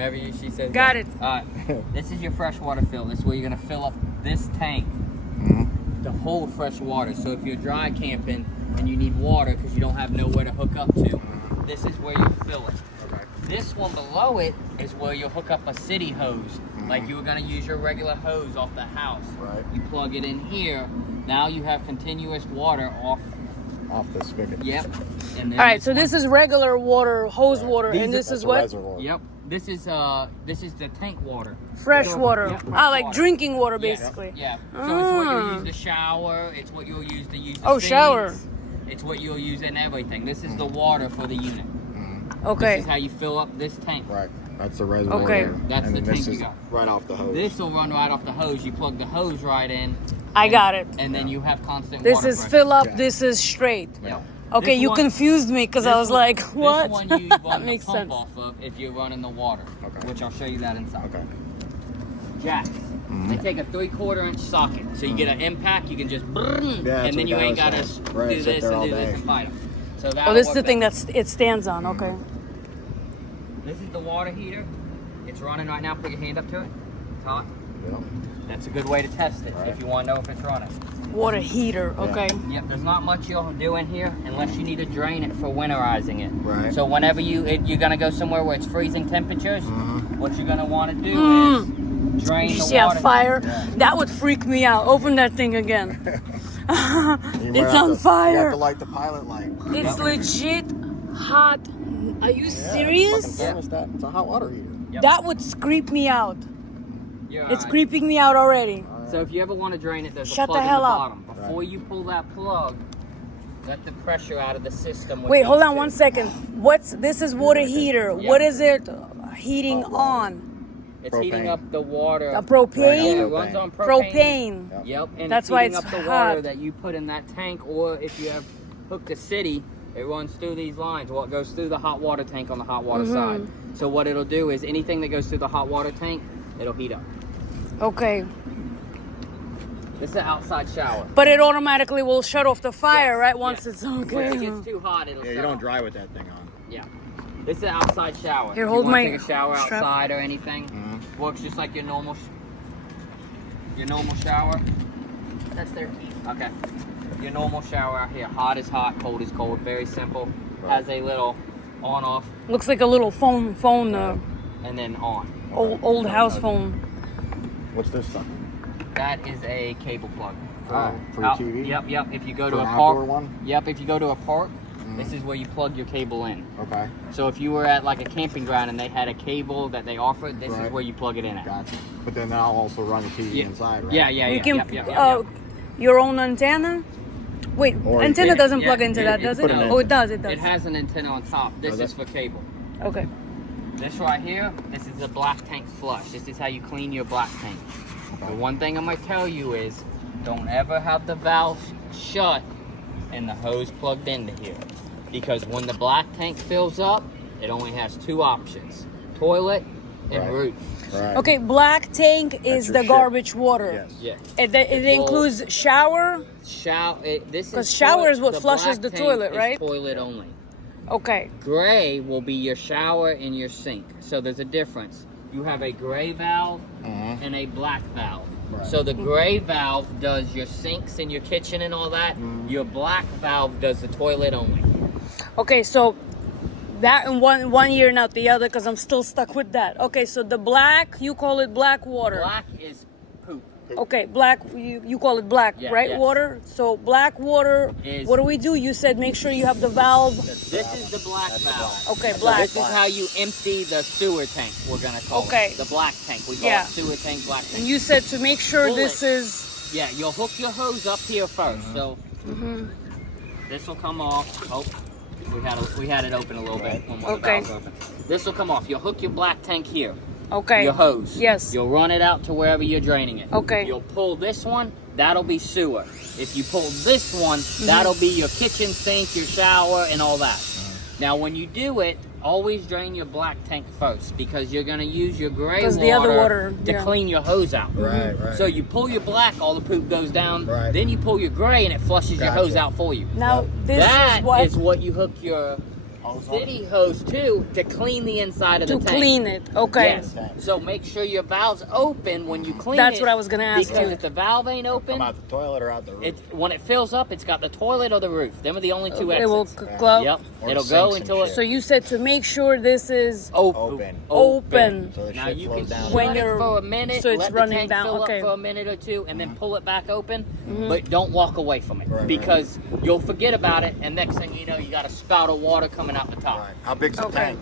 Whenever she says Got it. All right. This is your freshwater fill. This is where you're going to fill up this tank to hold fresh water. So if you're dry camping and you need water because you don't have nowhere to hook up to, this is where you fill it. Okay. This one below it is where you'll hook up a city hose. Like you were going to use your regular hose off the house. Right. You plug it in here. Now you have continuous water off the spigot. Yep. And then All right, so this is regular water, hose water, and this is what? Reservoir. Yep. This is the tank water. Fresh water. Yep, fresh Like water. drinking water, basically. Yeah. So it's what you'll use to shower. It's what you'll use to use the sinks. Shower. It's what you'll use in everything. This is the water for the unit. Okay. This is how you fill up this tank. Right. That's the reservoir. Okay. There. That's and the then tank this you is got. right off the hose. This will run right off the hose. You plug the hose right in. I got it. And then you have constant This water is pressure. fill up, Yeah. this is straight. Yep. Okay, This you one- confused me because I this was one- like, what? This one you run That the makes pump sense. off of if you're running the water, Okay. which I'll show you that inside. Okay. Jacks. They take a 3/4 inch socket, so you get an impact. You can just, Yeah, that's and then what you Dad ain't was gotta saying. do Right, sit this there and all do this day. and fight them. So Oh, this is the thing it stands on. Okay. This is the water heater. It's running right now. Put your hand up to it. It's hot. Yeah. That's a good way to test it Right. if you want to know if it's running. Water heater. Okay. Yep, there's not much you'll do in here unless you need to drain it for winterizing it. Right. So whenever you're gonna go somewhere where it's freezing temperatures, what you're gonna want to do is drain Did you the see water. a fire? Yeah. That would freak me out. Open that thing again. You might It's have on to- You fire. have to light the pilot light. It's legit hot. Are you Yeah, serious? Fucking thermostat. It's a hot water heater. Yep. That would creep me out. You're It's alright. creeping me out already. So if you ever want to drain it, there's Shut a plug the hell in the up. bottom. Before you pull that plug, let the pressure out of the system. with Wait, hold these on two. 1 second. This is water heater. Yeah. What is it heating on? It's heating Propane. up the water. A propane? Yeah, it runs on propane. Propane. Yep, and That's it's why heating it's up the hot. water that you put in that tank, or if you have hooked a city, it runs through these lines. Well, it goes through the hot water tank on the hot water side. So what it'll do is anything that goes through the hot water tank, it'll heat up. Okay. This is an outside shower. But it automatically will shut off the fire, Yes, right? Once yes. it's When okay. it gets too hot, it'll Yeah, you shut don't off. dry with that thing on. Yeah. This is an outside shower. Here, If hold you wanna my take a shower strap. outside or anything. Works just like your normal shower. That's their key. Okay. Your normal shower out here. Hot is hot, cold is cold. Very simple. Right. Has a little on off Looks like a little phone, and then on. old house phone. What's this stuff? That is a cable plug. For your TV? Yep. If you go For to a an park. outdoor one? Yep, if you go to a park, this is where you plug your cable in. Okay. So if you were at like a camping ground and they had a cable that they offered, this is Right. where you plug it in at. Gotcha. But then I'll also run the TV Yeah. inside, right? Yeah. You can yep. your own antenna. Wait, Or- antenna Yeah, doesn't yeah, plug into yeah, that, you does put it? an Oh, it does. It does. It has an antenna on top. This Does is it? for cable. Okay. This right here, this is the black tank flush. This is how you clean your black tank. The one thing I'm gonna tell you is, don't ever have the valve shut and the hose plugged into here. Because when the black tank fills up, it only has two options: toilet and Right. roof. Right. Okay, black tank is your the shit. garbage water. Yes. Yeah. It will- includes shower. This 'Cause is shower is what the flushes black the tank toilet, is right? Toilet only. Okay. Gray will be your shower and your sink. So there's a difference. You have a gray valve and a black valve. Right. So the gray valve does your sinks and your kitchen and all that. Your black valve does the toilet only. Okay, so that in one year, not the other, because I'm still stuck with that. Okay, so the black, you call it black water. Black is poop. Okay, black, you call it black, Yeah, right? yes. Water. So black water, Is- what do we do? You said make sure you have the valve. This is the black valve. Okay, So black. this is how you empty the sewer tank, we're going to call Okay. it. The black tank. We call Yeah. it sewer tank, black tank. And you said to make sure Pull this it. is. Yeah, you'll hook your hose up here first. So this will come off. Oh, we had it open a little bit when one of the Okay. valves open. This will come off. You'll hook your black tank here. Okay. Your hose. Yes. You'll run it out to wherever you're draining it. Okay. You'll pull this one. That'll be sewer. If you pull this one, that'll be your kitchen sink, your shower, and all that. Now, when you do it, always drain your black tank first because you're gonna use your gray 'Cause water, the other water, to yeah. clean your hose out. Right, right. So you pull your black, all the poop goes down. Right. Then you pull your gray, and it flushes your Gotcha. hose out for you. Now this That is what. you hook your hose city hose too to clean the inside of To the tank. clean it. Okay. Yes. So make sure your valve's open when you clean That's it. what I was gonna ask Because you. if the valve ain't Come open, out the toilet or out the roof? when it fills up, it's got the toilet or the roof. Them are the only two It will exits. glow. Yep. Or It'll sinks go and until shit. it So you said to make sure this is Open. open. So the Now shit you flows can down. shut When it you're- for a minute, so it's let running the tank down, fill okay. up for a minute or two, and then pull it back open. Mm-hmm. But don't walk away from it Right, because you'll forget about it, and next thing you know, you got a spout of water coming out the top. Right. How big's the Okay. tank?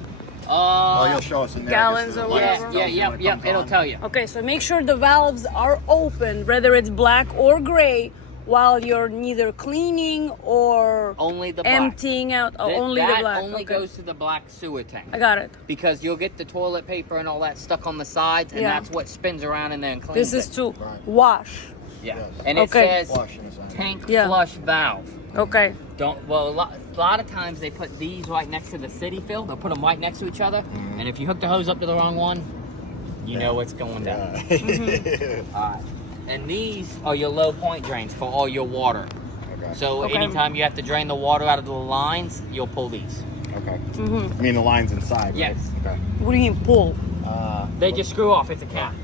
Well, Uh, you'll show us in there. Gallons just or the lights whatever. tells yeah, you when it yep. comes It'll on. tell you. Okay, so make sure the valves are open, whether it's black or gray, while you're neither cleaning or Only the black. emptying out. Oh, That- only that the black. only okay. goes to the black sewer tank. I got it. Because you'll get the toilet paper and all that stuck on the sides, and Yeah. that's what spins around and then cleans This is it. to Right. wash. Yeah. Yes. And it Okay. says Flush inside. tank Yeah. flush valve. Okay. Don't well a lot of times they put these right next to the city fill. They'll put them right next to each other, and if you hook the hose up to the wrong one, you know what's going down. Yeah. Alright. And these are your low point drains for all your water. Okay. So Okay. anytime you have to drain the water out of the lines, you'll pull these. Okay. Mm-hmm. I mean the lines inside, right? Yes. Okay. What do you mean pull? They just screw off. It's a cap.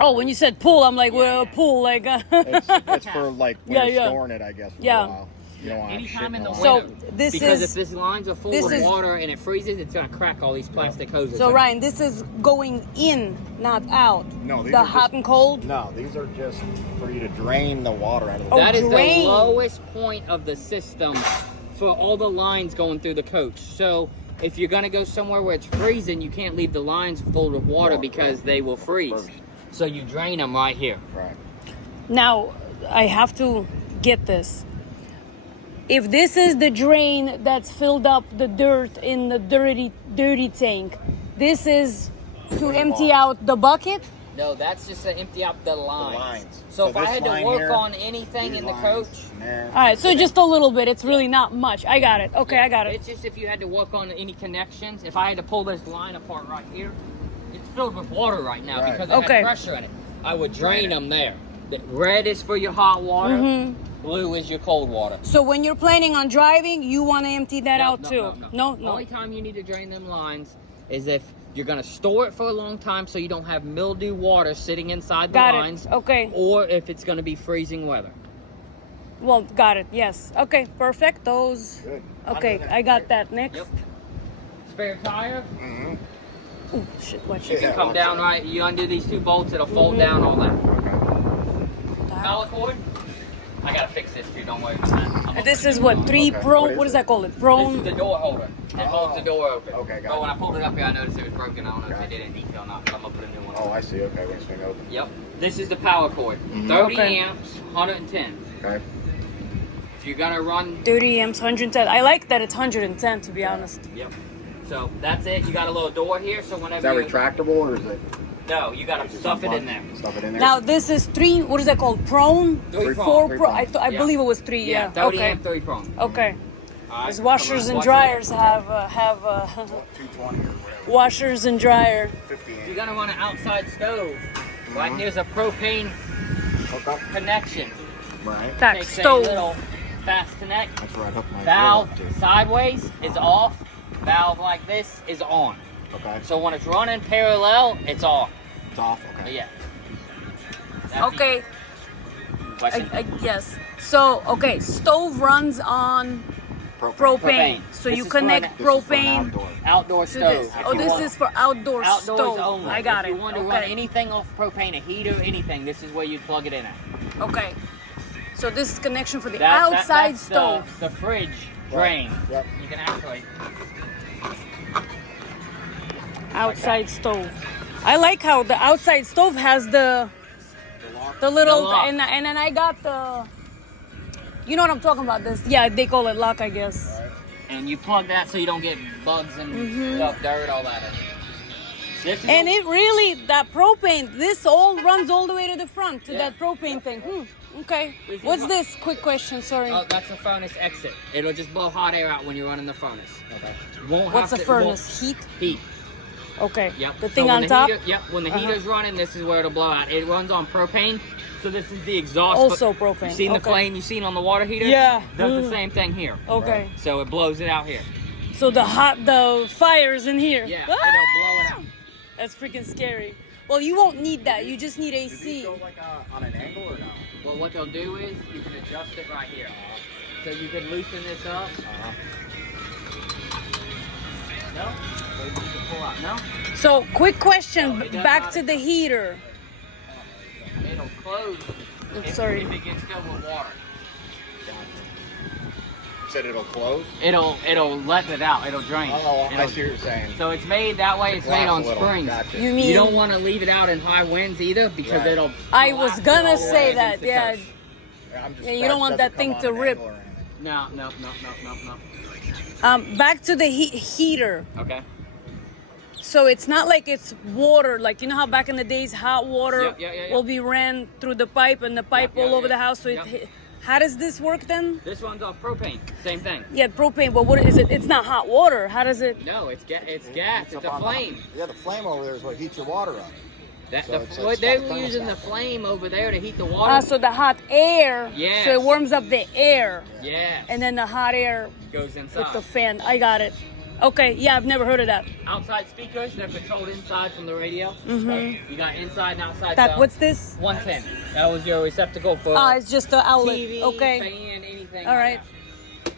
Oh, when you said pull, I'm like, Yeah, well, yeah. pull, like. It's for like when Yeah, you're yeah. storing it, I guess. For Yeah. a while. You don't want Anytime in the line. So, winter. this because is- if these lines are full this of is- water and it freezes, it's gonna crack all these plastic hoses. So out. Ryan, this is going in, not out. No, these the are hot just- and cold. No, these are just for you to drain the water out of the Oh, That is drain. the lowest point of the system for all the lines going through the coach. So if you're gonna go somewhere where it's freezing, you can't leave the lines full of water because they will freeze. Burst. So you drain them right here. Right. Now, I have to get this. If this is the drain that's filled up the dirt in the dirty tank, this is to empty out the bucket. No, that's just to empty out the lines. lines. So if I this had to line work here, on anything these in the lines, coach, and there. All right, so just a little bit. It's really not much. I got it. Okay, I got it. it's just if you had to work on any connections. If I had to pull this line apart right here, it's filled with water right now Right. because it Okay. had pressure in it. I would drain them there. The red is for your hot water. Mm-hmm. Blue is your cold water. So when you're planning on driving, you want to empty that out too. No, The only time you need to drain them lines is if you're gonna store it for a long time so you don't have mildew water sitting inside the Got lines. it. Okay. Or if it's gonna be freezing weather. Well, got it. Yes. Okay. Perfect. Those. Good. Okay, I got that. Next. Yep. Spare tire. Mm-hmm. Ooh, shit. Watch You it. Yeah, can come watch down that. right. You undo these two bolts, it'll fold Mm-hmm. down all that. Okay. Power cord. I gotta fix this too. Don't worry about that. I'm And this gonna- is what three Okay. prone. What is What does it? that call it? This is Prone. the door holder. It holds the door open. Okay, got But it. when I pulled it up here, I noticed it was broken. I don't know if Okay. they did it in detail or not, but I'm gonna put a new one on. Oh, I see. Okay, when it's swing open. Yep. This is the power cord. Mhm. 30 Okay. amps, 110. Okay. If you're gonna run, 30 amps, 110. I like that it's 110 to be honest. yep. So that's it. You got a little door here, so Is whenever that you retractable or is it? no, you gotta just stuff it in unplug? there. Stuff it in there. Now this is three. What is that called? Prone. Three prong. Four Three pro. prong. I Yeah. believe it was three. Yeah, Yeah. 30 Okay. amp, 3 prong. Okay. All right, Because washers come on, and watch dryers it. have 220 or whatever. washers and dryer. 50 If you're gonna run an outside stove, right here's a propane Hook up. connection. Right. Tack Takes a stove. little fast connect. That's where I hook my Valve grill up sideways is off. Valve like this is on. to. Okay. So when it's running parallel, it's off. It's off. Okay. Yeah. That's Okay. easy. Question? Yes. So okay, stove runs on propane. So This you is for connect This is for an propane outdoor. Outdoor to stove. this. If Oh, you this want is for outdoor outdoors stove. only. I got if it. you want to run Okay. anything off propane, a heater, anything, this is where you plug it in at. Okay. So this is connection for the That- outside that's stove. The fridge Right. drain. Yep. You can actually. Outside stove. I like how the outside stove has the little The lock. and then I got the. You know what I'm talking about? This. Yeah, they call it lock, I guess. And you plug that so you don't get bugs and stuff, dirt, all that. This is And it really, that propane, this all runs all the way to the front, to that propane thing. Okay. This is What's what- this? Quick question, sorry. Oh, that's a furnace exit. It'll just blow hot air out when you're running the furnace. Okay. Won't What's a have to- furnace? Heat? won't- Heat. Okay. Yep. The So thing when on the top? Heater, yep. When the heater's running, this is where it'll blow out. It runs on propane, so this is the exhaust. Also but propane, You seen the okay. flame you seen on the water heater? Yeah. Does the Mm. same thing here. Okay. So it blows it out here. So the fire's in here. Yeah, Ah! it'll blow it out. That's freaking scary. Well, you won't need that. You just need Do these AC. go like on an angle or no? Well, what they'll do is you can adjust it right here. So you can loosen this up. No? So you can pull out. No? So, quick question. No, it does Back not. to the heater. It'll close Sorry. if it gets filled with water. You said it'll close? It'll let it out. It'll drain. Oh, I It'll- see what you're saying. So it's made that way. It's made Blast on a little. springs. Gotcha. You mean? You don't want to leave it out in high winds either because Right. it'll. I was collapse it gonna all the say way that. against the Yeah. coast. I'm just Yeah, you surprised don't want it that doesn't thing come to on an rip. angle or anything. No. Back to the heater. Okay. So it's not like it's water. Like, you know how back in the days, hot water Yeah. will be ran through the pipe and the pipe Yeah, all over yeah. the house. So Yep. how does this work then? This one's off propane. Same thing. Yeah, propane. But what is it? It's not hot water. How does it? No, it's gas. It's up a on flame. Yeah, the flame over there is what heats your water up. That, So the, it's what got they a were using the thermostat. flame over there to heat the water. So the hot air. Yes. So it warms up the air, Yeah. and then the hot air Goes with inside. the fan. I got it. Okay. Yeah, I've never heard of that. Outside speakers, they're controlled inside from the radio. Mm-hmm. You got inside and outside. That. sound. What's this? 110. That was your receptacle for It's just the outlet. TV, Okay. fan, anything. All like right.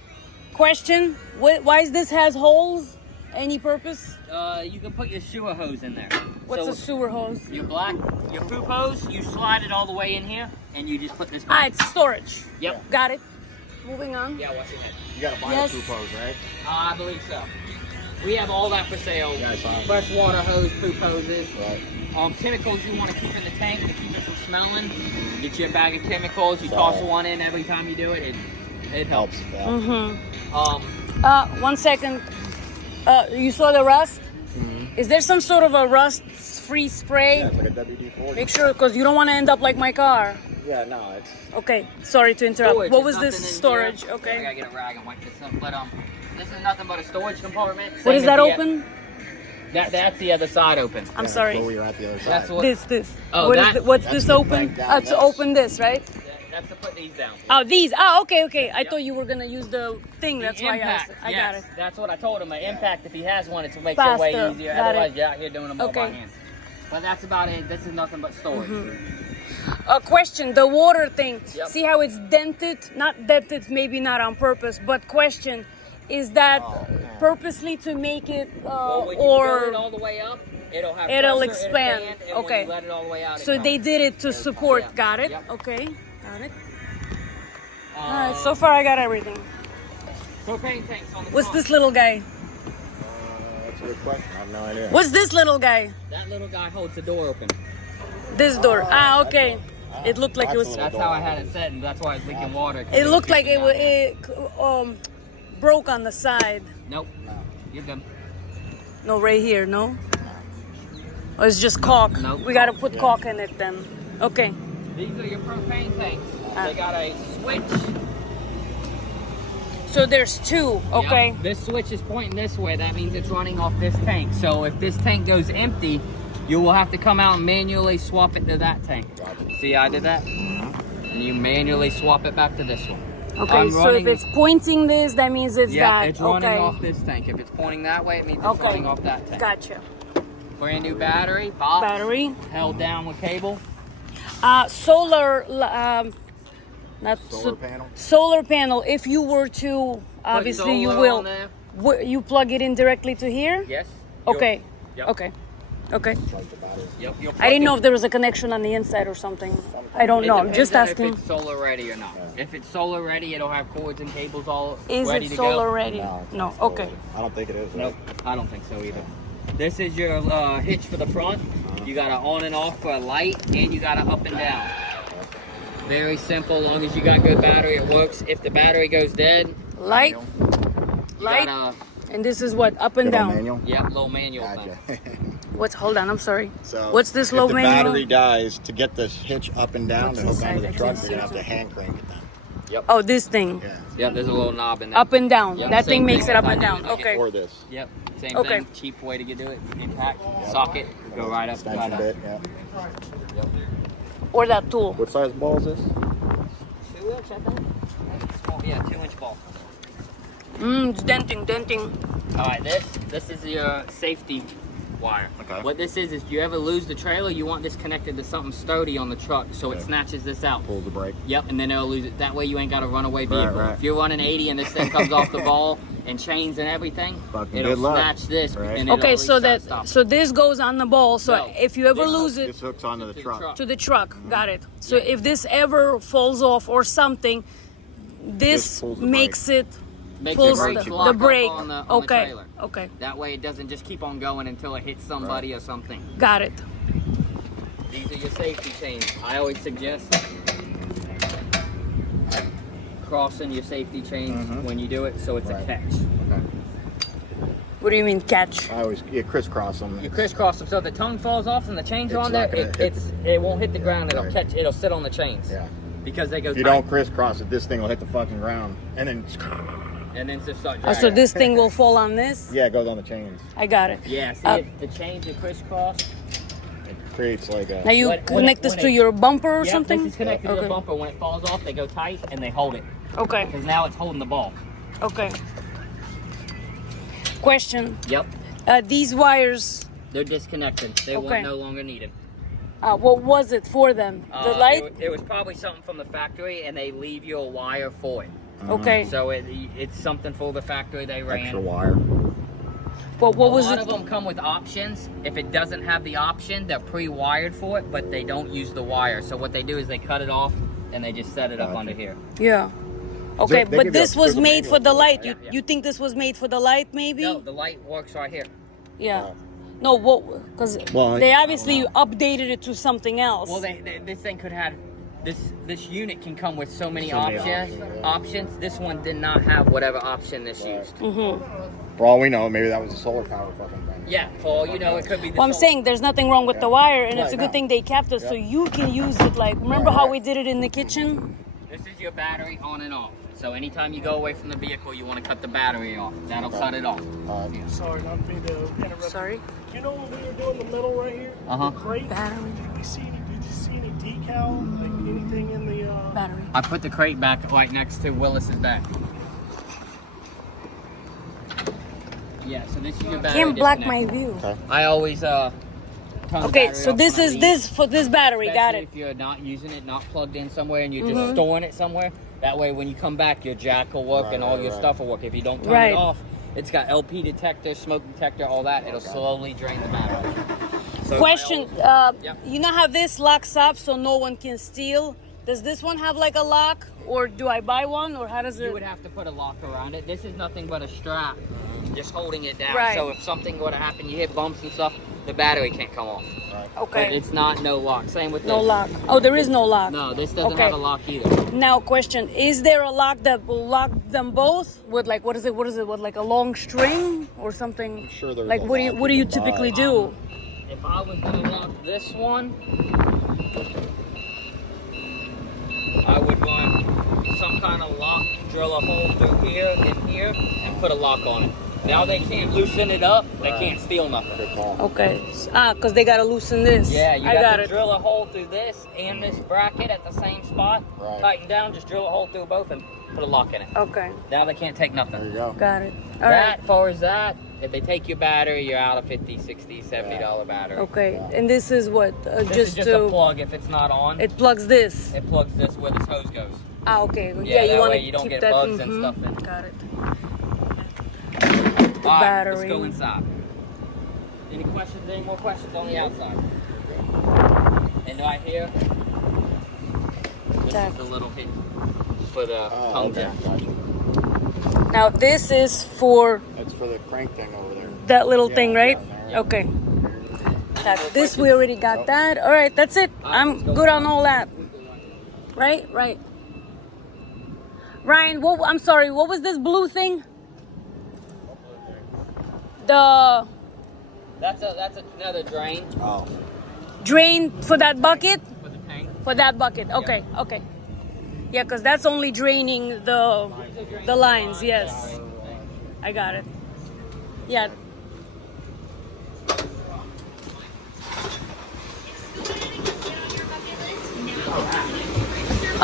Question: Why is this has holes? Any purpose? that. You can put your sewer hose in there. What's So a sewer hose? your poop hose, you slide it all the way in here, and you just put this. It's storage. Yep. Got it. Moving on. Yeah. What's your head? You gotta buy Yes. a poop hose, right? I believe so. We have all that for sale. Yeah, I saw it. Freshwater hose, poop hoses. Right. Chemicals you want to keep in the tank to keep it from smelling. Get you a bag of chemicals. You toss one in every time you do it. It helps. Yeah. Mm-hmm. 1 second. You saw the rust? Mhm. Is there some sort of a rust-free spray? Yeah, it's like a WD-40. Make sure, because you don't want to end up like my car. Yeah, no, it's... Okay, sorry to interrupt. Storage What is was this nothing in storage? here. I Okay. gotta get a rag and wipe this up. But this is nothing but a storage compartment. What Same is as that the- open? That's the other side open. I'm yeah, sorry. Where you're at the other side. That's what. This. Oh, What is that- what's that's this to open? crank down To this. open this, right? That's to put these down. Oh, these. Okay. I thought you were gonna use the thing. The That's why impact, I got yes. it. That's what I told him. The impact, if he has one, it will make it way Faster. easier. Got Otherwise, it. you're out here doing them all by Okay. hand. But that's about it. This is nothing but storage. A question: the water thing. Yep. See how it's dented? Not dented, maybe not on purpose, but question: is that purposely to make it, Well, when you fill it or all the way up, it'll have it'll pressure, expand? and Okay. when you let it all the way out, it so they comes. did it to support? Yeah. Got it? Yep. Okay, got it. Um, All right. So far, I got everything. propane tanks on the What's front. this little guy? That's a good question. I have no idea. What's this little guy? That little guy holds the door open. This door. Okay. It looked like it was. That's how I had it set, and that's why it's leaking water. 'cause It looked like dripping down there. broke on the side. Nope. You're good. No, right here. No. Or it's just caulk. Nope. We gotta put caulk in it then. Okay. These are your propane tanks. They got a switch. So there's two. Okay. Yep. This switch is pointing this way. That means it's running off this tank. So if this tank goes empty, you will have to come out and manually swap it to that tank. See how I did that? And you manually swap it back to this one. Okay. I'm So running- if it's pointing this, that means it's Yeah, that. it's running okay. off this tank. If it's pointing that way, it means it's Okay. running off that tank. Gotcha. Brand new battery, box, Battery. held down with cable. Solar. Not Solar panel? Solar panel. If you were to, obviously you solar will. on there. You plug it in directly to here. Yes. Okay. Yep. Okay. Okay. Like the battery. Yep. you'll I plug didn't it- know if there was a connection on the inside or something. I don't It know. I'm depends just on asking. If it's solar ready or not. If it's solar ready, it'll have cords and cables all Is ready it to solar go. ready? No, it's No. not solar. Okay. I don't think it is. Nope, I don't think so either. This is your hitch for the front. You got an on and off for a light, and you got an up and down. Very simple. Long as you got good battery, it works. If the battery goes dead, Light, you light, got and this is what up and Good old down. manual. little manual thing. Gotcha. What's? Hold on. I'm sorry. So What's this low if the manual? battery dies, to get this hitch up and down What's to hook inside? onto the I truck, can't you're see gonna have to it. hand crank it down. Oh, this thing. Yeah. Yep, there's a little knob in there. Up and down. Yep, That same thing makes thing it up as I and do. down. Like Okay. Or this. Yep, same Okay. thing. Cheap way to do it. Impact, socket, go right up. Extension Right up. bit, yeah. Yep. Or that tool. What size ball is this? 2 inch, I think. Small, yeah, 2 inch ball. It's denting. All right, this is your safety wire. Okay. What this is if you ever lose the trailer, you want this connected to something sturdy on the truck, so it Okay. snatches this out. Pull the brake. Yep, and then it'll lose it. That way you ain't got a runaway vehicle. right. If you're running 80 and this thing comes off the ball and chains and everything, Fucking it'll good luck. snatch this. Right. And it'll Okay, so restart, stop. so this goes on the ball. So No, if you ever this lose it This hooks onto the to the truck. truck. to the truck, got it. So if this ever falls off or something, this pulls the makes it Makes pulls the brakes the lock up brake. on the Okay, trailer. okay, That way it doesn't just keep on going until it hits somebody or something. got it. These are your safety chains. I always suggest crossing your safety chains when you do it, so it's a Right. catch. Okay. What do you mean catch? I always crisscross them. You crisscross them so the tongue falls off and the chains are It's on there. not gonna hit. It won't hit the ground. It'll right. catch. It'll sit on the chains. Yeah. Because they go. If you tight. don't crisscross it, this thing will hit the fucking ground, and then And then just start Oh, dragging. so this thing will fall on this? yeah, it goes on the chains. I got it. Yeah. See, Uh, if the chains are crisscrossed. It creates like a. Now you When- connect this when to it- your bumper or Yep, something? This is connected to Okay. the bumper. When it falls off, they go tight and they hold it. Okay, Because now it's holding the ball. okay. Question: Yep. These wires, They're disconnected. They Okay. won't no longer need them. what was it for them? The light? It was probably something from the factory, and they leave you a wire for it. Okay. So it's something for the factory they ran. Extra wire. But what was a lot it? of them come with options. If it doesn't have the option, they're pre-wired for it, but they don't use the wire. So what they do is they cut it off and they just set it up Gotcha. under here. Yeah. Okay, They give but you this a was quick made for the manual. light. Yeah, You yeah. you think this was made for the light, maybe? No, the light works right here. Yeah. Oh. No, what? Because Well, they I don't obviously know. updated it to something else. Well, this thing could have this unit can come with so many So many options. options, yeah. Options. This one did not have whatever option this Right. used. For all we know, maybe that was a solar power fucking thing. Yeah, for all you know, it could be. The Well, I'm solar- saying there's nothing wrong with the wire, and it's a Right, good no. thing they kept it so Yeah. you can use it. Like, remember Right, how right. we did it in the kitchen? This is your battery on and off. So anytime you go away from the vehicle, you want to cut the battery off. That'll cut it off. Sorry, not me to interrupt. Sorry. You know what we were doing in the middle right here? Uh-huh. The crate. Battery. Did you see any decal? Like anything in the Battery. I put the crate back right next to Willis's back. Yeah, so this is your battery. Can't block my disconnect. view. I always turn the Okay, battery so off this when I is leave, this for this battery. Got especially it. If you're not using it, not plugged in somewhere, and you're Mm-hmm. just storing it somewhere, that way when you come back, your jack will work and all your right. stuff will work. If you don't turn Right. it off, it's got LP detector, smoke detector, all that. It'll slowly drain the battery. So I Question: always- Yep. You know how this locks up so no one can steal? Does this one have like a lock, or do I buy one, or how does You it? would have to put a lock around it. This is nothing but a strap, just holding it down. Right. So if something were to happen, you hit bumps and stuff, the battery can't come off. But Okay. it's not no lock. Same with No this. lock. Oh, there is no lock. No, this doesn't Okay. have a lock either. Now, question: is there a lock that will lock them both with like what is it? What is it? With like a long string or something? sure there's Like a what do you lock what do you you can typically buy. do? If I was gonna lock this one, I would run some kind of lock, drill a hole through here and here, and put a lock on it. Now they can't loosen it up. They Right. can't steal nothing. Good call. Okay. Because they gotta loosen this. Yeah, you I got got to it. drill a hole through this and this bracket at the same spot. Right. Tighten down, just drill a hole through both and put a lock in it. Okay, Now they can't take There nothing. you go. got it. All That, right. far as that, if they take your battery, you're out of $50, $60, $70 battery. Okay, and this is what This just is just to a plug. If it's not on, it plugs this. it plugs this where this hose goes. Ah, okay. Yeah, you that want way to you don't keep get that. bugs and mhm. stuff in. Got it. All right, battery. let's go inside. Any questions? Any more questions on the outside? And right here, this Jack. is the little hit for the Oh, tongue okay. jack. Gotcha. Now this is for That's for the crank thing over there. that little Yeah, thing, right? yeah, there. Okay. This we already got that. All right, that's it. I'm good on all that. Right, right. Ryan, I'm sorry. What was this blue thing? The That's another drain Oh. drain for that bucket. for the tank. For that bucket. Okay, okay. Yeah, because that's only draining the lines. Yes, I got it. Yeah.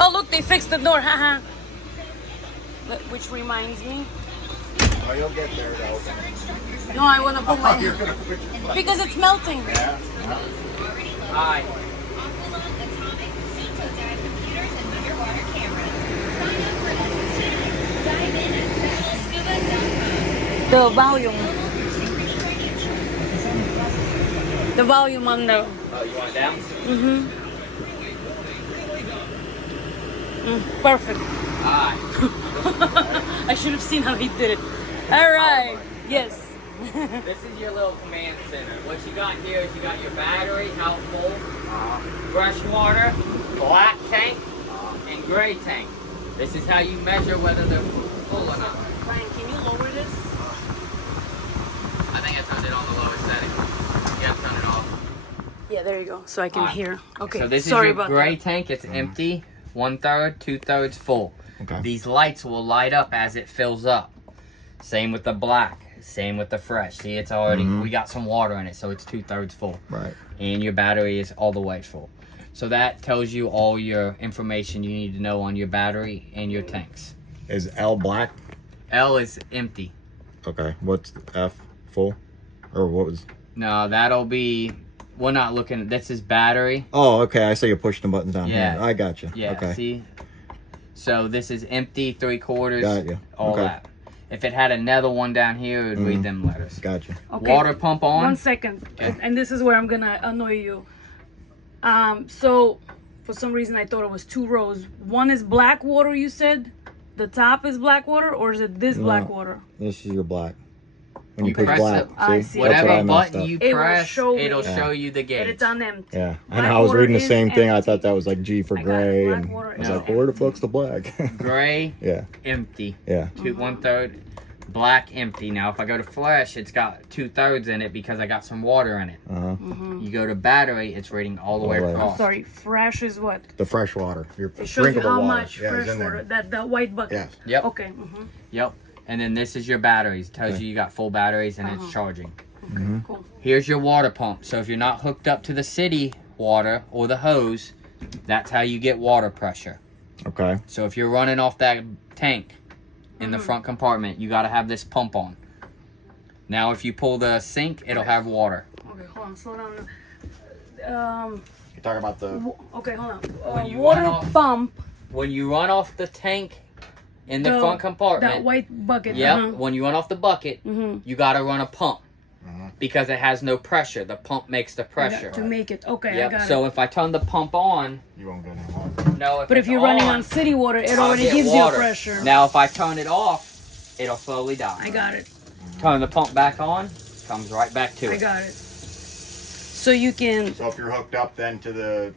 Oh, look, they fixed the door. Haha. Which reminds me. Oh, you'll get there though. No, I want to put my... You're gonna put your Because it's melting. Yeah. Hi. The volume. The volume on the... Oh, you want it down? Perfect. Hi. I should have seen how he did it. All right. Yes. This is your little command center. What you got here is you got your battery, how full, fresh water, black tank, and gray tank. This is how you measure whether they're full or not. Brian, can you lower this? I think I turned it on the lowest setting. You have to turn it off. Yeah, there you go. So I can Alright. hear. Okay. So this Sorry is your about gray that. tank. It's empty, 1/3, 2/3 full. Okay. These lights will light up as it fills up. Same with the black. Same with the fresh. See, it's already, we got some water in it, so it's 2/3 full. Right. And your battery is all the way full. So that tells you all your information you need to know on your battery and your tanks. Is L black? L is empty. Okay. What's F? Full? Or what was? No, that'll be, we're not looking, this is battery. Oh, okay. I see you push the buttons down Yeah. here. I got you. Yeah, Okay. see? So this is empty, 3/4, Got you. all Okay. that. If it had another one down here, it would read them letters. Got you. Okay. Water pump on. 1 second. And this is where I'm gonna annoy you. So for some reason I thought it was 2 rows. One is black water, you said? The top is black water, or is it this black water? This is your black. When you Okay. push Press black, it. I see? see. That's what Whatever I messed button up. you It will press, show me. it'll Yeah. show you the And gauge. it's on empty. Yeah, Black I know. I was water reading the is same thing. I empty. thought that was like G for I got it. gray, Black and water I was is like, well, where the fuck's the black? Gray, Yeah, empty. yeah. 1/3. Black, empty. Now, if I go to flesh, it's got 2/3 in it because I got some water in it. Uh-huh. You go to battery, it's reading all the way All the way. across. Sorry, fresh is what? The fresh water. Your It shows you drinkable how water. much Yeah, it's fresh in there. water. That white bucket. Yes. Yep. Okay. Yep. And then this is your batteries. It tells you got full batteries and it's charging. Cool. Here's your water pump. So if you're not hooked up to the city water or the hose, that's how you get water pressure. Okay. So if you're running off that tank in the front compartment, you got to have this pump on. Now if you pull the sink, it'll have water. Okay, hold on. Slow down. You're talking about the. Okay, hold on. When you Water run off- pump. When you run off the tank in the front compartment, That white bucket. yep, when you run off the bucket, you got to run a pump because it has no pressure. The pump makes the pressure. To make it. Okay, I Yep. got So it. if I turn the pump on, You won't get any water. no. But if it's you're running on city water, it I'll already get gives water. you pressure. Now if I turn it off, it'll slowly die. I got it. Turn the pump back on, comes right back to I it. got it. So you can. So if you're hooked up then to the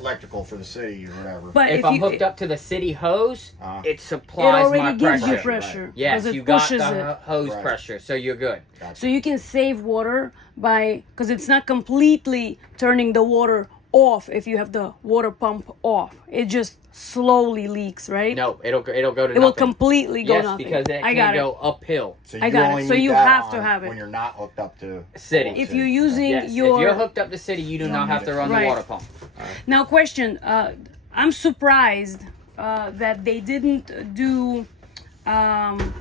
electrical for the city or whatever. But If I'm you, hooked up to the city hose, it it supplies already my gives pressure. you pressure. Yes, because you it got pushes the it. hose Right. pressure, so you're good. So you can save water by, because it's not completely turning the water off if you have the water pump off. It just slowly leaks, right? No, it'll go to It nothing. will completely go yes, nothing. because it I can got go it. uphill. So I got it. only So need you that have to on have it. when you're not hooked up to City. If you're using Yes, your if you're hooked up to city, you do not have to run Right. the water pump. Now, question. I'm surprised that they didn't do. Hold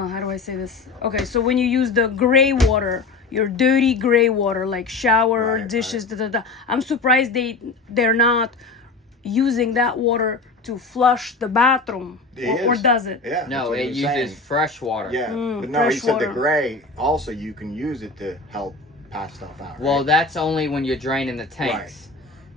on. How do I say this? Okay, so when you use the gray water, your dirty gray water, like shower, Right, dishes, da da da. I'm surprised they're not using that water to flush the bathroom, or does it? Yeah. No, that's what it he was uses saying. fresh water. Yeah, but no, fresh he said water. the gray also you can use it to help pass stuff out. Well, right? that's only when you're draining the tanks.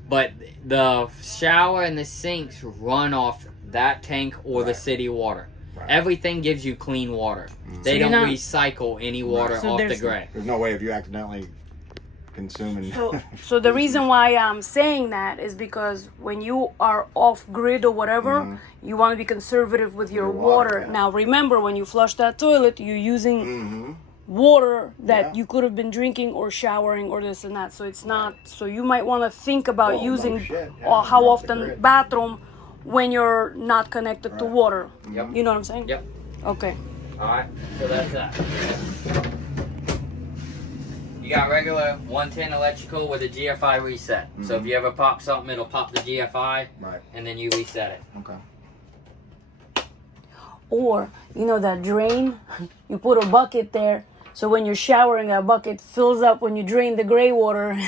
But the shower and the sinks run off that tank or the Right. city water. Right. Everything gives you clean water. They So you're don't not- recycle any water So off the there's- gray. There's no way if you accidentally consuming. So the reason why I'm saying that is because when you are off grid or whatever, you want to be conservative with your Your water, water. yeah. Now remember, when you flush that toilet, you're using water that you could have been drinking or showering or this and that. So it's not. So you might want to think about Oh, no using shit. Yeah, how you're off the often grid. bathroom when you're not connected to water. Yep. You know what I'm saying? Yep. Okay. Alright, so that's that. You got regular 110 electrical with a GFI reset. So if you ever pop something, it'll pop the GFI Right. and then you reset it. Okay. Or, you know that drain? You put a bucket there, so when you're showering, that bucket fills up when you drain the gray water,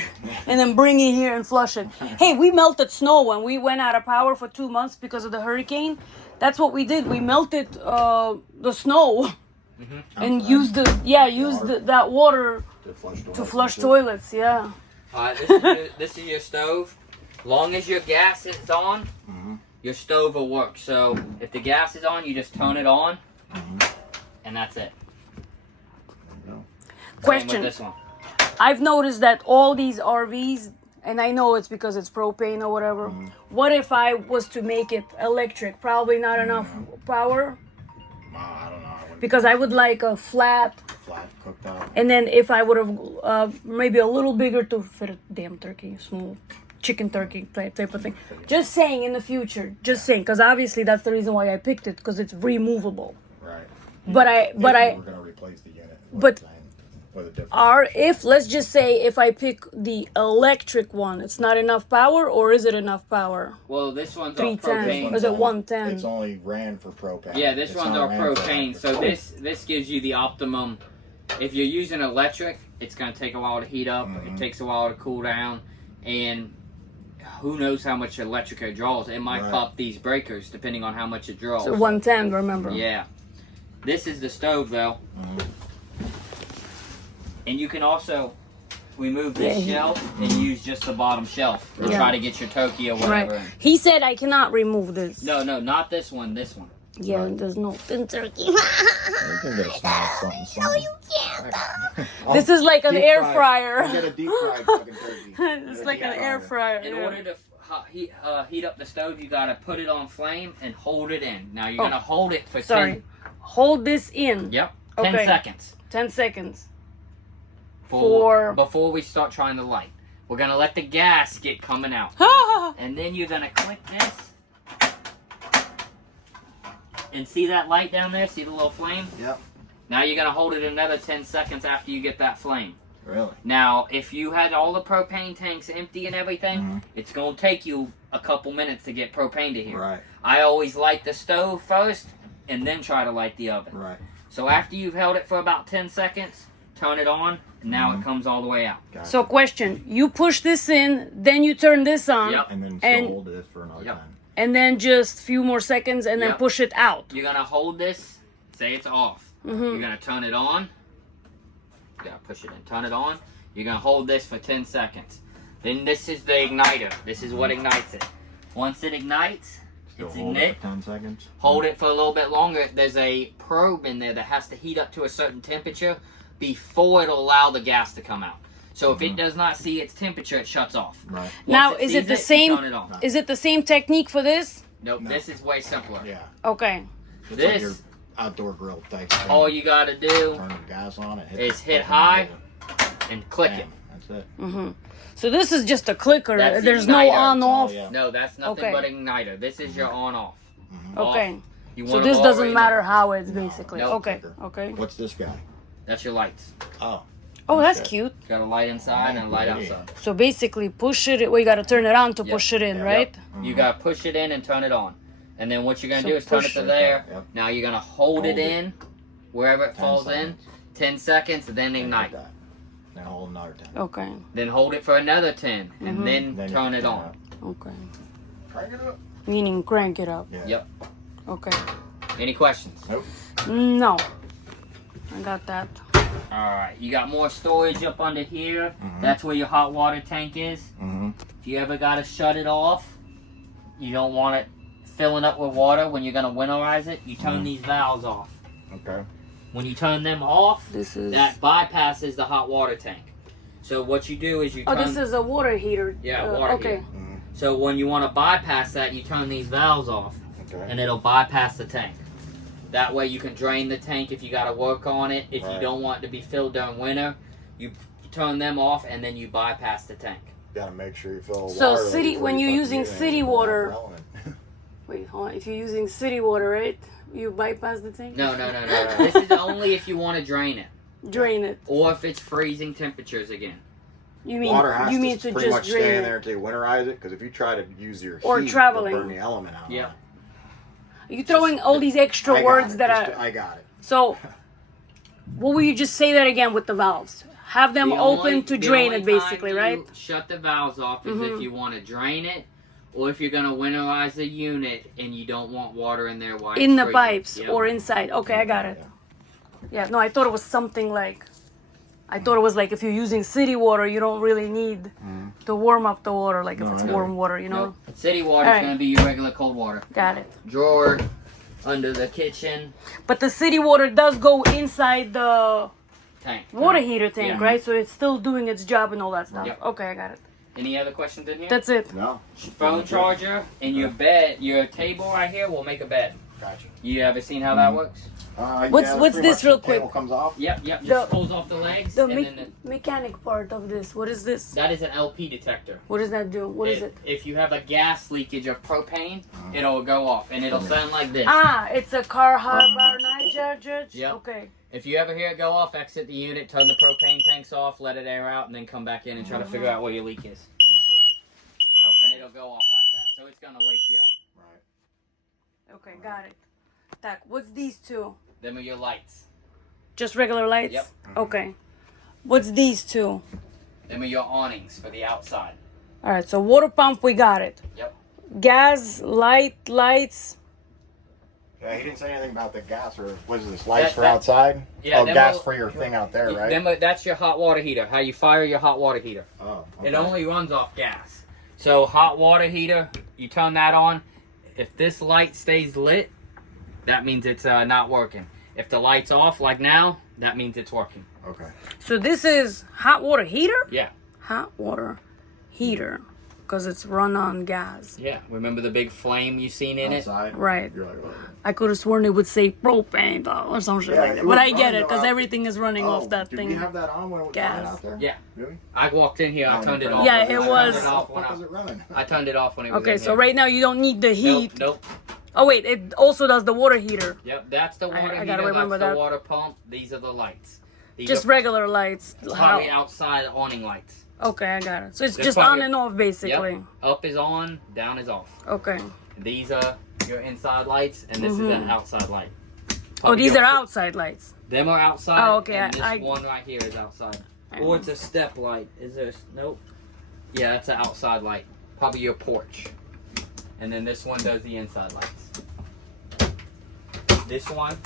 and then bring it here and flush it. Hey, we melted snow when we went out of power for 2 months because of the hurricane. That's what we did. We melted the snow and used that water to flush toilets. Yeah. This is your stove. Long as your gas is on, your stove will work. So if the gas is on, you just turn it on, and that's it. Question. Same with this one. I've noticed that all these RVs, and I know it's because it's propane or whatever. What if I was to make it electric? Probably not enough power. I don't know. Because I would like a flat cooktop. And then if I would have maybe a little bigger to fit a damn turkey, small chicken turkey type of thing. Just saying in the future, just saying, because obviously that's the reason why I picked it, because it's removable. Right. But we're gonna replace the unit. But let's just say if I pick the electric one, it's not enough power, or is it enough power? Well, this one's 310, or is it 110? It's only ran for propane. Yeah, this one's our propane. So this gives you the optimum. If you're using electric, it's going to take a while to heat up. It takes a while to cool down, and who knows how much electric it draws. It might pop these breakers depending on how much it draws. So 110, remember? Yeah. This is the stove though. And you can also remove this shelf and use just the bottom shelf to try to get your turkey or whatever. Right. He said I cannot remove this. No, not this one, this one. Yeah, there's no thin turkey. You can get a small something. No, you can't. This is like an air fryer. Get a deep fried fucking turkey. It's like an air fryer. In order to heat up the stove, you gotta put it on flame and hold it in. Now you're gonna hold it for 10. Hold this in. Yep. 10 seconds. 10 seconds. Before we start trying to light. We're gonna let the gas get coming out. And then you're gonna click this. And see that light down there? See the little flame? Yep. Now you're gonna hold it another 10 seconds after you get that flame. Really? Now, if you had all the propane tanks empty and everything, it's gonna take you a couple minutes to get propane to here. Right. I always light the stove first and then try to light the oven. Right. So after you've held it for about 10 seconds, turn it on, and now it comes all the way out. Gotcha. So question, you push this in, then you turn this on. Yep. And then still hold it for another time. And then just a few more seconds and then push it out. You're gonna hold this, say it's off. You're gonna turn it on. You gotta push it in, turn it on. You're gonna hold this for 10 seconds. Then this is the igniter. This is what ignites it. Once it ignites, it's hold ignite. it for 10 seconds. Hold it for a little bit longer. There's a probe in there that has to heat up to a certain temperature before it'll allow the gas to come out. So if it does not see its temperature, it shuts off. Right. Now, is it the same? Turn it on. Is it the same technique for this? Nope, this is way simpler. Yeah. Okay. It's like your outdoor grill type thing. All you gotta do turn the gas on it. is hit high and click it. That's it. So this is just a clicker. That's There's the no igniter. on-off. No, that's nothing but igniter. This is your on-off. Okay. You So want this them doesn't already- matter how it's basically. No. Okay. Okay. What's this guy? That's your lights. Oh. Oh, that's Okay. cute. Got a light inside and a light Yeah. outside. So basically, push it. We gotta turn it on to push it in, right? You gotta push it in and turn it on. And then what you're gonna So do is turn it push to it. there. Yep. Now you're gonna hold it in wherever it 10 falls seconds. in. 10 seconds, then Like ignite. that. Then hold another 10. Okay. Then hold it for another 10, and then Then you turn it on. Okay. Crank it up. Meaning crank it up. Yeah. Yep. Okay. Any questions? Nope. No. I got that. Alright, you got more storage up under here. That's where your hot water tank is. If you ever gotta shut it off, you don't want it filling up with water when you're gonna winterize it, you turn these valves off. Okay. When you turn them off, This is. that bypasses the hot water tank. So what you do is you turn... Oh, this is a water heater. Yeah, water okay. heater. So when you want to bypass that, you turn these valves off, Okay. and it'll bypass the tank. That way you can drain the tank if you got to work on it. If you Right. don't want it to be filled during winter, you turn them off, and then you bypass the tank. Gotta make sure you fill So water city- before when you you're fucking using get it. city It's water- relevant. Wait, hold on. If you're using city water, right? You bypass the tank? No. This is only if you want to drain it, Drain it. or if it's freezing temperatures again. You mean Water has you mean to pretty just much drain stay in it? there until you winterize it, because if you try to use your Or heat, traveling. you'll burn the element out. Yeah. of it. You throwing all these extra words that I got it. So, what will you just say that again with the valves? Have them open to drain it, basically, right? Shut the valves off is if you want to drain it, or if you're gonna winterize the unit and you don't want water in there while In the freezing. pipes Yep. or inside. Okay, I got it. Yeah, no, I thought it was something like. I thought it was like if you're using city water, you don't really need to warm up the water, like if it's warm water, you know? Nope. City water is gonna be your regular cold water. Got it. Drawer under the kitchen But the city water does go inside the tank. water heater tank, Yeah. right? So it's still doing its job and all that stuff. Yep. Okay, I got it. Any other questions in here? That's it. No. Phone charger and your bed, your table right here will make a bed. Gotcha. You ever seen how that works? What's pretty this much real the table quick? comes off. Yep. Just The- pulls off the legs. The and then mechanic part of this, what is this? that is an LP detector. What does that do? What is it? If you have a gas leakage of propane, it'll go off and it'll sound like this. Ah, it's a car harbor night judge. Yep. Okay. If you ever hear it go off, exit the unit, turn the propane tanks off, let it air out, and then come back in and try to figure out where your leak is. And Okay. it'll go off like that. So it's gonna wake you up. Right. Okay, got it. Tak, what's these two? Them are your lights. Just regular lights? Yep. Okay. What's these two? Them are your awnings for the outside. All right, so water pump, we got it. Yep. Gas, lights. Yeah, he didn't say anything about the gas or what is this? Lights for that- outside? yeah, Oh, them gas will- for your thing out there, right? That's your hot water heater. How you fire your hot water heater. Oh. It only runs off gas. So hot water heater, you turn that on. If this light stays lit, that means it's not working. If the light's off, like now, that means it's working. Okay. So this is hot water heater? Yeah. Hot water heater. Because it's run on gas. Yeah. Remember the big flame you seen in Outside. Right. You're like, oh. I could have sworn it would say propane though, or some shit Yeah, like it that. was But I get running it, because off- everything is running off that did thing. we have that on when it was Gas. running out there? Yeah. Really? I walked in here, I turned it off. Yeah, it I turned was- it off What when the fuck is it running? I turned it off when it was Okay, in so here. right now you don't need the heat. Nope. Oh wait, it also does the water heater. Yep, that's the water I heater, gotta remember that's that. the water pump. These are the lights. These Just are regular lights. probably outside awning lights. Okay, I got it. So it's They're just on probably- and off basically. Yep. Up is on, down is off. Okay. These are your inside lights, and this is an outside light. Oh, these Your- are outside lights. Them are outside. Oh, okay, And this I- one right here is outside. I Or it's a step light. Is there? Nope. Yeah, that's an outside light. Probably your porch. And then this one does the inside lights. This one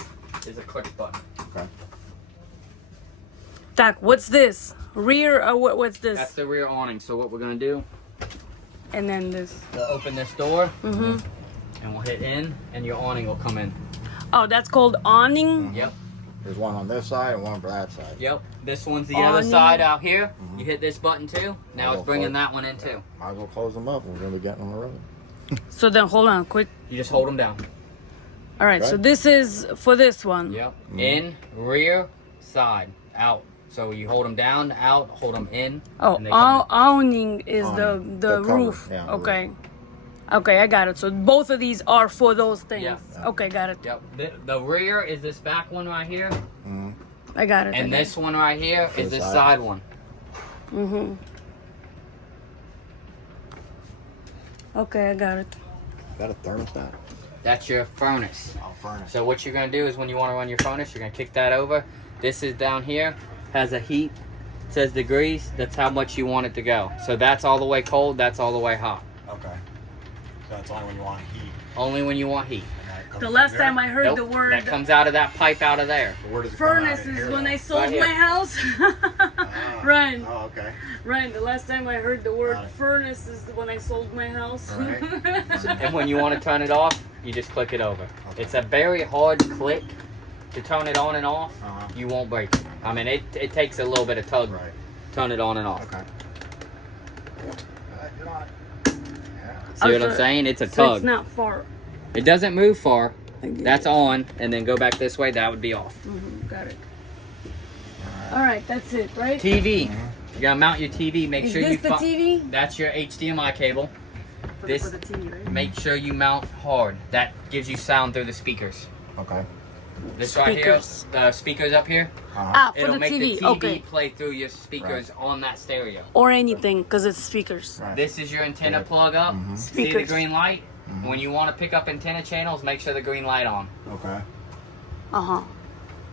is a click button. Okay. Tak, what's this? Rear, what's this? That's the rear awning. So what we're gonna do? And then this. We'll open this door, Mm-hmm. and we'll hit in, and your awning will come in. Oh, that's called awning? Yep. There's one on this side and one for that side. Yep. This one's the other Awning. side out here. You hit this button too. Now Oh, it's bringing fuck. that one in too. Might as well close them up. We're going to be getting on the road. So then, hold on, quick. You just hold them down. All right, so Okay. this is for this one. Yep. In, rear, side, out. So you hold them down, out, hold them in. Oh, and they come awning is Awning. the The cover, roof. yeah, the Okay. Okay, I got it. So both of these are for those things. Yeah. Okay, got it. in. Yep. The rear is this back one right here, Mm-hmm. I got it. and this one right here is the this side. side one. Mm-hmm. Okay, I got it. Is that a thermostat? That's your furnace. Oh, furnace. So what you're gonna do is when you want to run your furnace, you're gonna kick that over. This is down here, has a heat, says degrees. That's how much you want it to go. So that's all the way cold. That's all the way hot. Okay. So that's only when you want heat. Only when you want heat. The last time I heard Nope, the word that comes out of that pipe out of there. Where does it come out furnace in is here, when though? I sold Right here. my house. Ah. Right. Oh, okay. Right, the last time I heard the word Got it. furnace is when I sold my house. Alright. And when you want to turn it off, you just click it over. It's a very hard click to turn it on and off. Uh-huh. You won't break it. I mean, it takes a little bit of tug. Right. Turn it on and off. Okay. Get on it. Yeah. See what I'm saying? It's a So tug. it's not far. It doesn't move far. I get That's it. on, and then go back this way. That would be off. Got it. All right, that's it, right? TV. You gotta mount your TV. Make Is sure this you. the TV? That's your HDMI cable. For This- the TV, right? Make sure you mount hard. That gives you sound through the speakers. Okay. This right here, Speakers. the speakers up here. Ah, for It'll the make TV. the TV Okay. play through your speakers on that stereo. Or anything, because it's speakers. Right. This is your antenna plug up. See the Speakers. green light? When you want to pick up antenna channels, make sure the green light on. Okay. Uh-huh.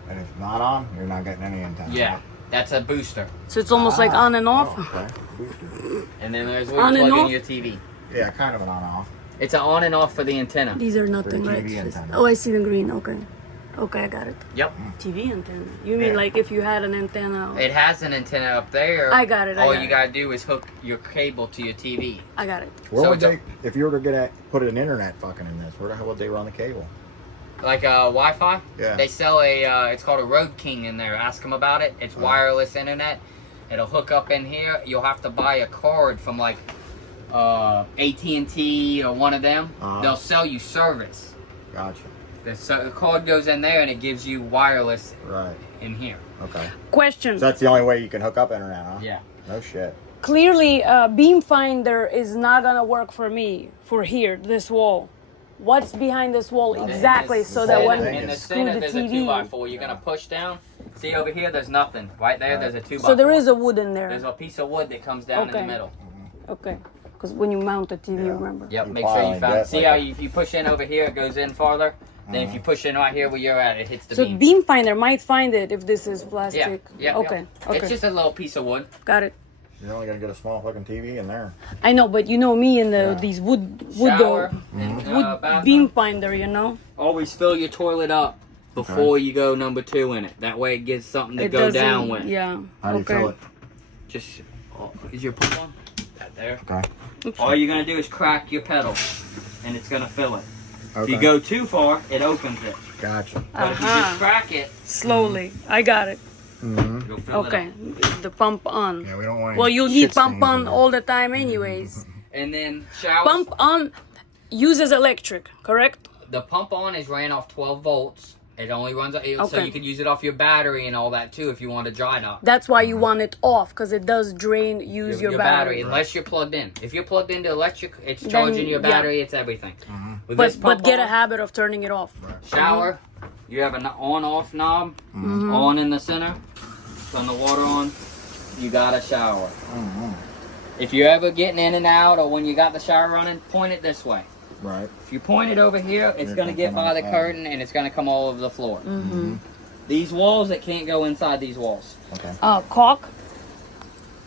And if it's not on, you're not getting any antenna. Yeah, that's a booster. So it's almost like on and off. Oh, okay. Booster. And then there's where On you and plug in off? your TV. Yeah, kind of an on-off. It's an on and off for the antenna. These are nothing, For the right? TV antenna. Oh, I see the green. Okay. Okay, I got it. Yep. TV antenna. You mean Yeah. like if you had an antenna? It has an antenna up there. I got it. All you gotta do is hook your cable to your TV. I got it. Where So would it's they, if you were to put an internet fucking in this, where the hell would they run the cable? Like Wi-Fi. Yeah. They sell it's called a Road King in there. Ask them about it. It's wireless internet. It'll hook up in here. You'll have to buy a card from like AT&T or one of them. They'll sell you service. Gotcha. The card goes in there and it gives you wireless Right. in here. Okay. Question. So that's the only way you can hook up internet, huh? Yeah. No shit. Clearly, beam finder is not gonna work for me for here, this wall. What's behind this wall Nothing. exactly? It's So the that same when thing. in you the screw center the there's a TV, 2x4. You're gonna push down. See over here, there's nothing. Right there, there's a 2x4. so there is a wood in There's there. a piece of wood that comes down in Okay. the middle. Okay. Because when you mount a TV, Yeah. remember? Yep, You make sure finally you found. get See like how a- if you push in over here, it goes in farther. Then if you push in right here where you're at, it hits the So beam. beam finder might find it if this is Yeah, plastic. yeah. Okay. yeah. Okay. It's just a little piece of wood. Got it. You're only gonna get a small fucking TV in there. I know, but you know me and Yeah. these wood Shower and wood bathroom. beam finder, you know. Always fill your toilet up before you go number 2 in it. That way it gives something to It go doesn't- down with. Yeah. How do you okay. fill it? Just is your pump on? That there. Okay. All you're gonna do is crack your pedal, and it's gonna fill it. Okay. If you go too far, it opens it. Gotcha. But if you just crack it, Slowly. I got it. Mm-hmm. you'll fill Okay. it up. The pump on. Yeah, we don't want. Well, any you need shit pump stains in on there. all the time, anyways. And then showers. Pump on uses electric, correct? The pump on is ran off 12 volts. It only runs, so Okay. you can use it off your battery and all that too if you want to dry dock. That's why you want it off, because it does drain, use your battery. unless you're plugged in. If you're plugged into electric, it's Then, charging your yeah. battery, it's everything. With this But pump get a on, habit of turning it off. shower, you have an on-off knob, on in the center, turn the water on, you got a shower. If you're ever getting in and out or when you got the shower running, point it this way. Right. If you point it over here, it's It's going to gonna get come by the outside. curtain and it's going to come all over the floor. These walls, it can't go inside these walls. Okay. Caulk.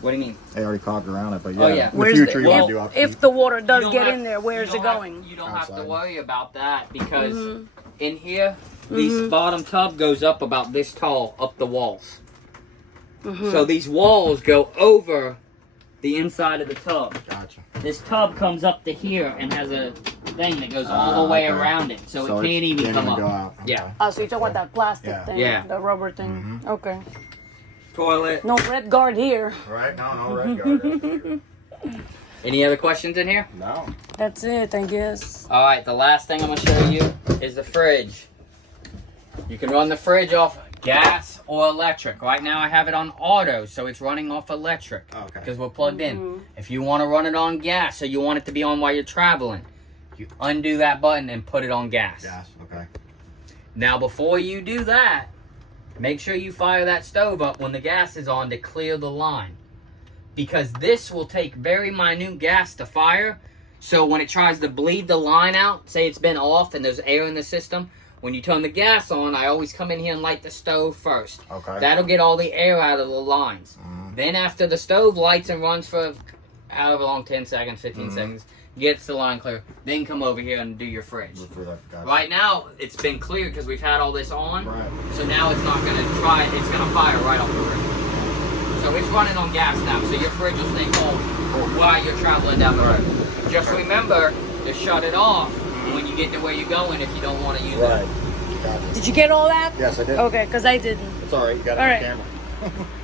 What do you mean? They already cogged around it, but yeah. Oh, yeah. In the Where's future, you the, want to do upkeep. if the water You does don't get have- in there, where's you it don't have- going? You don't have to Outside. worry about that because in here, this bottom tub goes up about this tall up the walls. So these walls go over the inside of the tub. Gotcha. This tub comes up to here and has a thing that goes all the way okay. around it, so, it it can't even can't come even up. go out. Yeah. Oh, so you talk about that plastic Yeah. thing, Yeah. the rubber thing. Okay. Toilet. No red guard here. Right? No red guard. That's for sure. Any other questions in here? No. That's it, I guess. All right, the last thing I'm gonna show you is the fridge. You can run the fridge off gas or electric. Right now I have it on auto, so it's running off electric Okay. because we're plugged in. If you want to run it on gas, so you want it to be on while you're traveling, you undo that button and put it on gas. Gas. Okay. Now before you do that, make sure you fire that stove up when the gas is on to clear the line. Because this will take very minute gas to fire. So when it tries to bleed the line out, say it's been off and there's air in the system, when you turn the gas on, I always come in here and light the stove first. Okay. That'll get all the air out of the lines. Then after the stove lights and runs for however long, 10 seconds, 15 seconds, gets the line clear, then come over here and do your fridge. Gotcha. Right now, it's been cleared because we've had all this on. Right. So now it's not going to it's going to fire right off the roof. So it's running on gas now, so your fridge will stay cold while you're traveling down the road. Just remember to shut it off when you get to where you're going if you don't want to use Right. it. Gotcha. Did you get all that? Yes, I did. Okay, because I didn't. It's all right. You got it All on right. camera.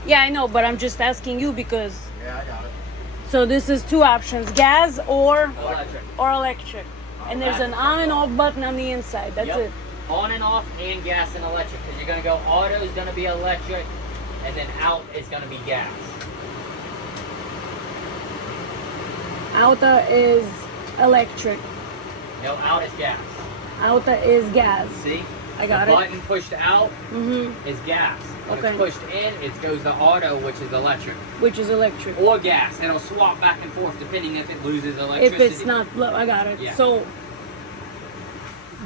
Yeah, I know, but I'm just asking you because. Yeah, I got it. So this is two options: gas or Electric. electric. And there's an on and off button on the inside. That's Yep. it. On and off and gas and electric. Because you're going to go auto is going to be electric and then out is going to be gas. Outer is electric. No, out is gas. Outer is gas. See? I got the it. button pushed out is gas. When Okay. it's pushed in, it goes to auto, which is electric. Which is electric. Or gas. It'll swap back and forth depending if it loses electricity. If it's not, I got it. Yeah. So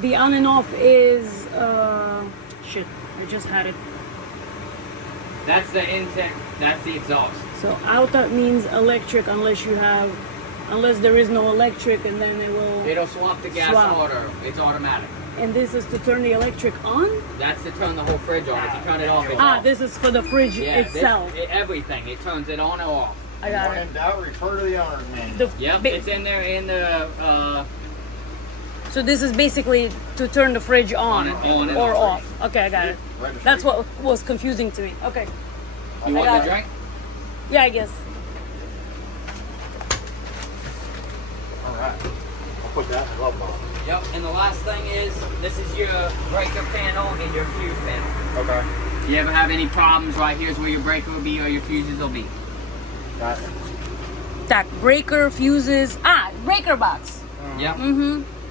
the on and off is shit. I just had it. That's the intake. That's the exhaust. So auto means electric unless there is no electric, and then it will. It'll swap the gas Swap. order. It's automatic. And this is to turn the electric on. That's to turn the whole fridge on. If you turn it off, it's off. This is for the fridge Yeah, itself. Everything. It turns it on or off. I got When it. in doubt, refer to the owner's manual. Yep, it's in there in the. So this is basically to turn the fridge on, On and or off. off. Okay, I got it. Registry. That's what was confusing to me. Okay. You I want got the it. drink? Yeah, I guess. All right. I'll put that in the glove box. Yep. And the last thing is, this is your breaker panel and your fuse panel. Okay. You ever have any problems? Right here's where your breaker will be or your fuses will be. Got it. That breaker, fuses. Breaker box. Yep.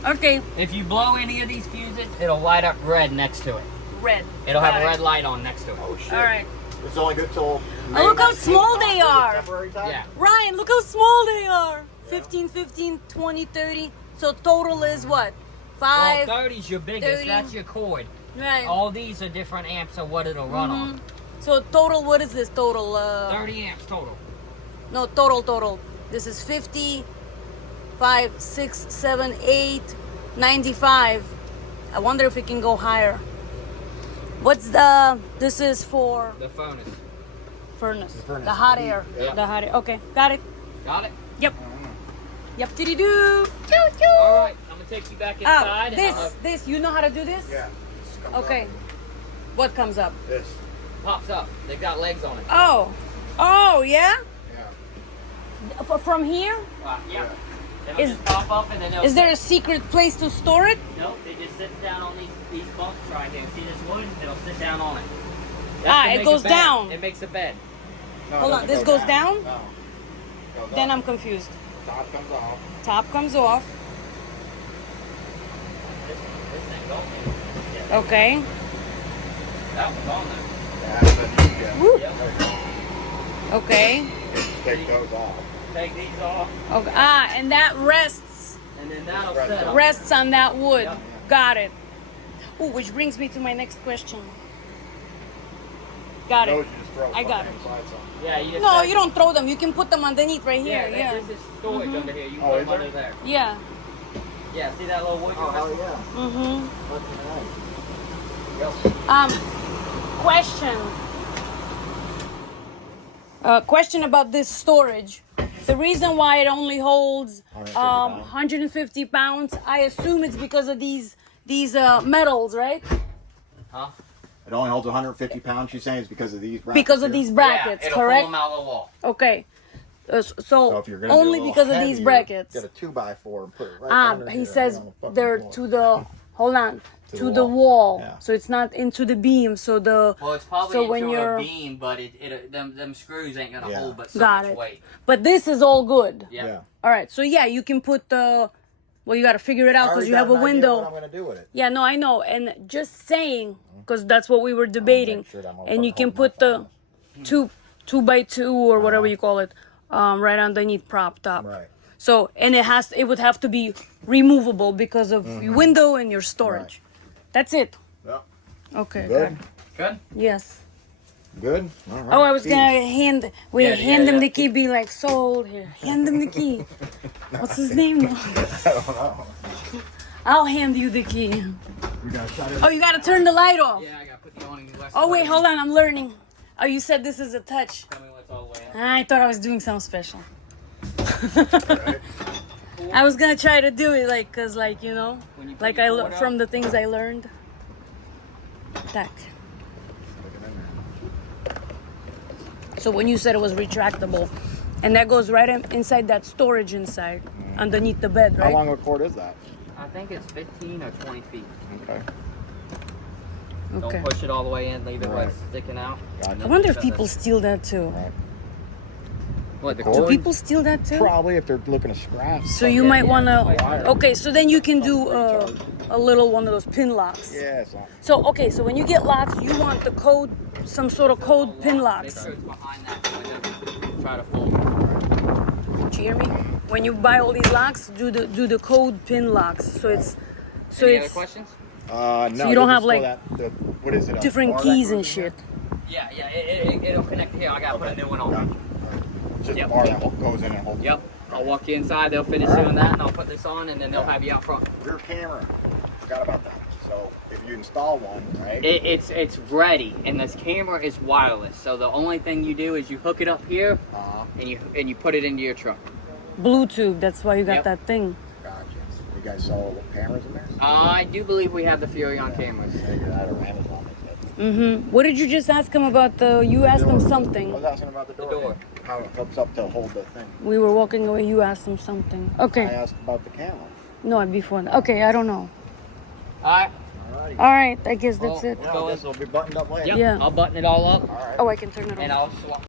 Okay. If you blow any of these fuses, it'll light up red next to it. Red. It'll have a Got red light on next to it. Oh shit. All right. It's only good till. Oh, look how small they are. Temporary time? Yeah. Ryan, look how small they are. 15, 15, 20, 30. So total is what? 5. Well, 30 is your biggest. 30. That's your cord. Right. All these are different amps of what it'll run on. So total, what is this total? 30 amps total. No, total. This is 50, 5, 6, 7, 8, 95. I wonder if it can go higher. This is for The furnace. furnace. furnace. The hot air. Yeah. The hot air. Okay, got it. Got it? Yep. Yep, diddy doo. Choo choo. All right. I'm going to take you back inside. This, you know how to do this? Yeah. Just comes Okay. up. What comes up? This. Pops up. They've got legs on it. Oh, yeah? Yeah. From here? Yeah. It'll Is- just pop up and then they'll... Is there a secret place to store it? Nope, it just sits down on these bunks right here. See this wood? It'll sit down on it. It to make goes a bed. down. It makes a bed. No, it Hold on, doesn't this go goes down? No. Goes Then up. I'm confused. Top comes off. Top comes off. This thing's on there. Okay. That one's on there. That's the new guy. Woo. Yep. Okay. Take those off. Take these off, Okay. And that rests and then that'll Right. set up. rests on that wood. Yeah. Got it. Ooh, which brings me to my next question. Got Those it. you just throw I got fucking it. inside something. Yeah, you just No, set- you don't throw them. You can put them underneath right here. Yeah, Yeah. this is storage under here. You can Oh, put is them under there? there. Yeah. Yeah, see that little wood? Oh, hell yeah. Mm-hmm. Fucking nice. Question. Question about this storage. The reason why it only holds 150 pounds, I assume it's because of these metals, right? Huh? It only holds 150 pounds. You're saying it's because of these brackets? Because of here? these brackets, yeah, it'll correct? pull them out of the wall. Okay. So So if you're gonna do only a little because of heavier, these brackets. Get a 2x4 and put it right under He here, says right on the fucking they're floor. to the hold on to the the wall. wall, Yeah. so it's not into the beam. So the Well, it's probably so when into you're a beam, but them screws ain't gonna Yeah. hold but so got much it. weight. But this is all good. Yeah. Yeah. All right. So yeah, you can put the. Well, you got to figure it I out because already you got have a an idea window. What I'm gonna do with it. Yeah, no, I know. And just saying, because that's what we were debating. sure that And you motherfucker can holds my put the two by two or whatever you call it, right underneath propped up. Right. So and it would have to be removable because of your window and your storage. That's it. Yeah. Okay. Good. got it. Good? Yes. Good. All right. Oh, I was Peace. gonna hand Yeah, hand him yeah. the key, be like, sold here. Hand him the key. What's his name? I don't know. I'll hand you the key. We gotta shut it. Oh, you gotta turn the light off. Yeah, I gotta put the awning west. Oh wait, hold on, I'm learning. Oh, you said this is a touch. Tell me what's all the way up. I thought I was doing something special. Right? I was gonna try to do it like, cause like you know, When you put like your I cord learned up. from the things I learned. Tack. So when you said it was retractable, and that goes right inside that storage inside, underneath the bed, How right? long a cord is that? I think it's 15 or 20 feet. Okay. Okay. Don't push it all the way in. Leave it where Right. it's sticking out. Gotcha. I wonder if people steal that too. Right. What, the Cord? Do cord? people steal that too? Probably if they're looking to scratch. So you Yeah, might yeah, wanna. wire. Okay, so then you can do a little one of those pin locks. Yeah. So. So okay, so when you get locks, you want the code, some sort of code pin Make locks. sure it's behind that so it doesn't try to fold. Do you hear me? When you buy all these locks, do the code pin locks. So it's So Any other it's questions? No. So you don't have, just like, throw what is it? a different bar keys that and goes in there? shit. Yeah, it'll connect here. I gotta put a new one on. Gotcha. Just Yep. a bar that goes in and holds. Yep. I'll walk you inside. They'll finish doing that, and I'll put this on, and then they'll have you out front. Rear camera. Forgot about that. So if you install one, right? It's ready, and this camera is wireless. So the only thing you do is you hook it up here, and you put it into your truck. Bluetooth. That's why you got Yep. that thing. Gotcha. You guys saw the cameras in there? I do believe we have the Fury on cameras. Figured out or Amazon. What did you just ask him about the? You asked him I something. was asking about the door. How it hooks up to hold the thing. We were walking away. You asked him something. I Okay. asked about the camera. No, before. Okay, I don't know. All right. Alrighty. All right. I guess that's Well, it. Well, this will be buttoned up later. Yep. Yeah. I'll button it all up, All right. Oh, I can turn it and on. I'll swap.